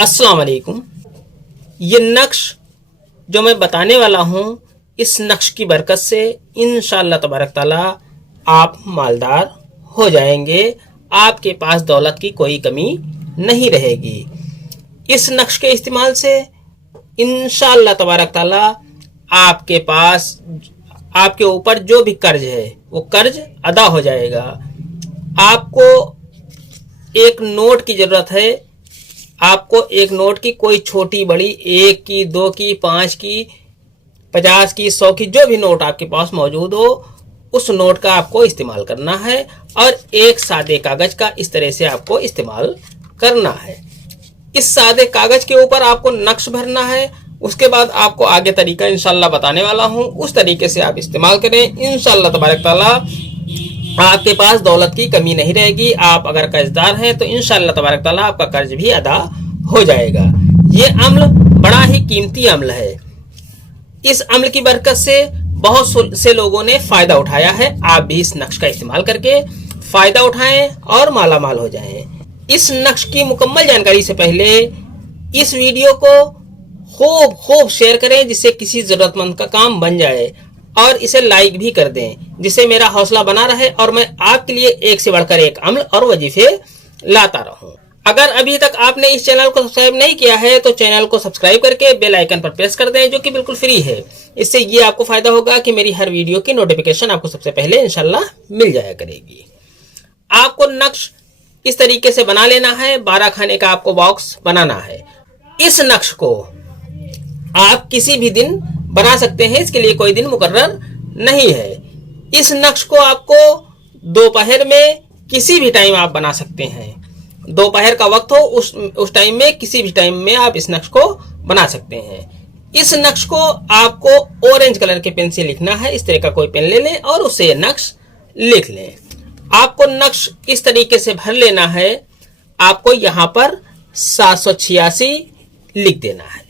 अस्सलाम वालेकुम। ये नक्श जो मैं बताने वाला हूँ, इस नक्श की बरकत से इंशाअल्लाह तबारक ताला आप मालदार हो जाएंगे। आपके पास दौलत की कोई कमी नहीं रहेगी। इस नक्श के इस्तेमाल से इंशाअल्लाह तबारक ताला आपके पास आपके ऊपर जो भी कर्ज है वो कर्ज अदा हो जाएगा। आपको एक नोट की ज़रूरत है। आपको एक नोट की कोई छोटी बड़ी 1 की, 2 की, 5 की, 50 की, 100 की, जो भी नोट आपके पास मौजूद हो उस नोट का आपको इस्तेमाल करना है और एक सादे कागज का इस तरह से आपको इस्तेमाल करना है। इस सादे कागज के ऊपर आपको नक्श भरना है। उसके बाद आपको आगे तरीका इंशाल्लाह बताने वाला हूँ, उस तरीके से आप इस्तेमाल करें। इंशाल्लाह तबारक ताला आपके पास दौलत की कमी नहीं रहेगी। आप अगर कर्जदार हैं तो इंशाअल्लाह तबारक ताला आपका कर्ज भी अदा हो जाएगा। ये अम्ल बड़ा ही कीमती अम्ल है। इस अम्ल की बरकत से बहुत से लोगों ने फायदा उठाया है। आप भी इस नक्श का इस्तेमाल करके फायदा उठाएं और माला माल हो जाएं। इस नक्श की मुकम्मल जानकारी से पहले इस वीडियो को खूब शेयर करें, जिससे किसी जरूरतमंद का काम बन जाए, और इसे लाइक भी कर दें, जिससे मेरा हौसला बना रहे और मैं आपके लिए एक से बढ़कर एक अम्ल और वजीफे लाता रहूं। अगर अभी तक आपने इस चैनल को सब्सक्राइब नहीं किया है तो चैनल को सब्सक्राइब करके बेल आइकन पर प्रेस कर दें, जो कि बिल्कुल फ्री है। इससे ये आपको फायदा होगा कि मेरी हर वीडियो की नोटिफिकेशन आपको सबसे पहले इंशाल्लाह मिल जाया करेगी। आपको नक्श इस तरीके से बना लेना है। 12 खाने का आपको बॉक्स बनाना है। इस नक्श को आप किसी भी दिन बना सकते हैं, इसके लिए कोई दिन मुकर्रर नहीं है। इस नक्श को आपको दोपहर में किसी भी टाइम आप बना सकते हैं। दोपहर का वक्त हो उस टाइम में, किसी भी टाइम में आप इस नक्श को बना सकते हैं। इस नक्श को आपको ऑरेंज कलर के पेन से लिखना है। इस तरह का कोई पेन ले लें और उससे ये नक्श लिख लें। आपको नक्श इस तरीके से भर लेना है। आपको यहाँ पर 786 लिख देना है।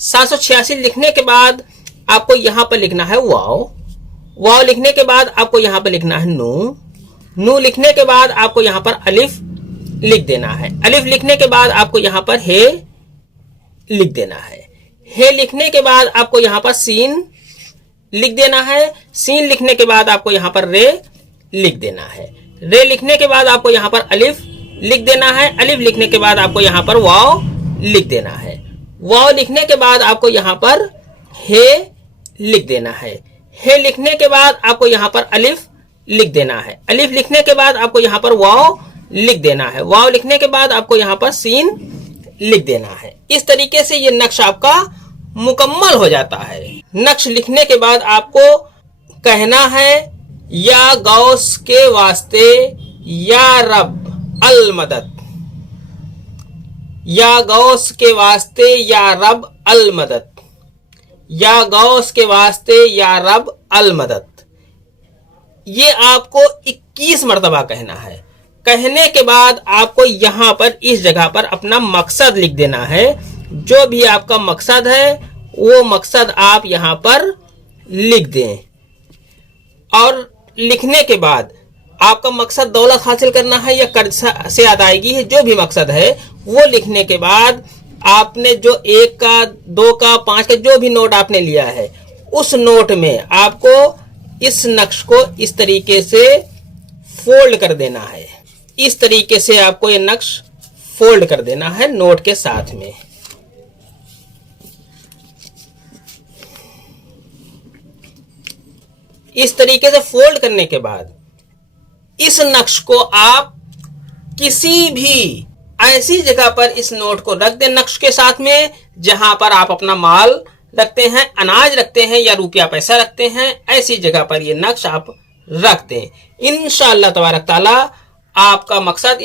786 लिखने के बाद आपको यहाँ पर लिखना है वाव लिखने के बाद आपको यहाँ पर लिखना है नू लिखने के बाद आपको यहाँ पर अलिफ लिख देना है। अलिफ लिखने के बाद आपको यहाँ पर हे लिख देना है। हे लिखने के बाद आपको यहाँ पर सीन लिख देना है। सीन लिखने के बाद आपको यहाँ पर रे लिख देना है। रे लिखने के बाद आपको यहाँ पर अलिफ लिख देना है। अलिफ लिखने के बाद आपको यहाँ पर वाव लिख देना है। वाव लिखने के बाद आपको यहाँ पर हे लिख देना है। हे लिखने के बाद आपको यहाँ पर अलिफ लिख देना है। अलिफ लिखने के बाद आपको यहाँ पर वाव लिख देना है। वाव लिखने के बाद आपको यहाँ पर सीन लिख देना है। इस तरीके से ये नक्श आपका मुकम्मल हो जाता है। नक्श लिखने के बाद आपको कहना है, या गौस के वास्ते या रब अल मदद, या गौस के वास्ते या रब अल मदद, या गौस के वास्ते या रब अल मदद। ये आपको 21 मरतबा कहना है। कहने के बाद आपको यहाँ पर इस जगह पर अपना मकसद लिख देना है। जो भी आपका मकसद है वो मकसद आप यहाँ पर लिख दें। और लिखने के बाद आपका मकसद दौलत हासिल करना है या कर्ज से अदायगी है, जो भी मकसद है वो लिखने के बाद आपने जो 1 का, 2 का, 5 का जो भी नोट आपने लिया है, उस नोट में आपको इस नक्श को इस तरीके से फोल्ड कर देना है। इस तरीके से आपको ये नक्श फोल्ड कर देना है नोट के साथ में। इस तरीके से फोल्ड करने के बाद इस नक्श को आप किसी भी ऐसी जगह पर इस नोट को रख दें नक्श के साथ में, जहां पर आप अपना माल रखते हैं, अनाज रखते हैं या रुपया पैसा रखते हैं। ऐसी जगह पर ये नक्श आप रख दें। इंशाअल्लाह तबारक ताला आपका मकसद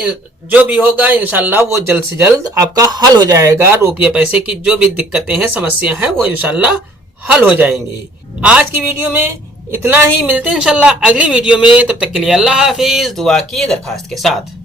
जो भी होगा इंशाअल्लाह वो जल्द से जल्द आपका हल हो जाएगा। रुपये पैसे की जो भी दिक्कतें हैं, समस्या हैं, वो इंशाअल्लाह हल हो जाएंगी। आज की वीडियो में इतना ही। मिलते हैं इंशाअल्लाह अगली वीडियो में। तब तक के लिए अल्लाह हाफिज। दुआ की दरखास्त के साथ।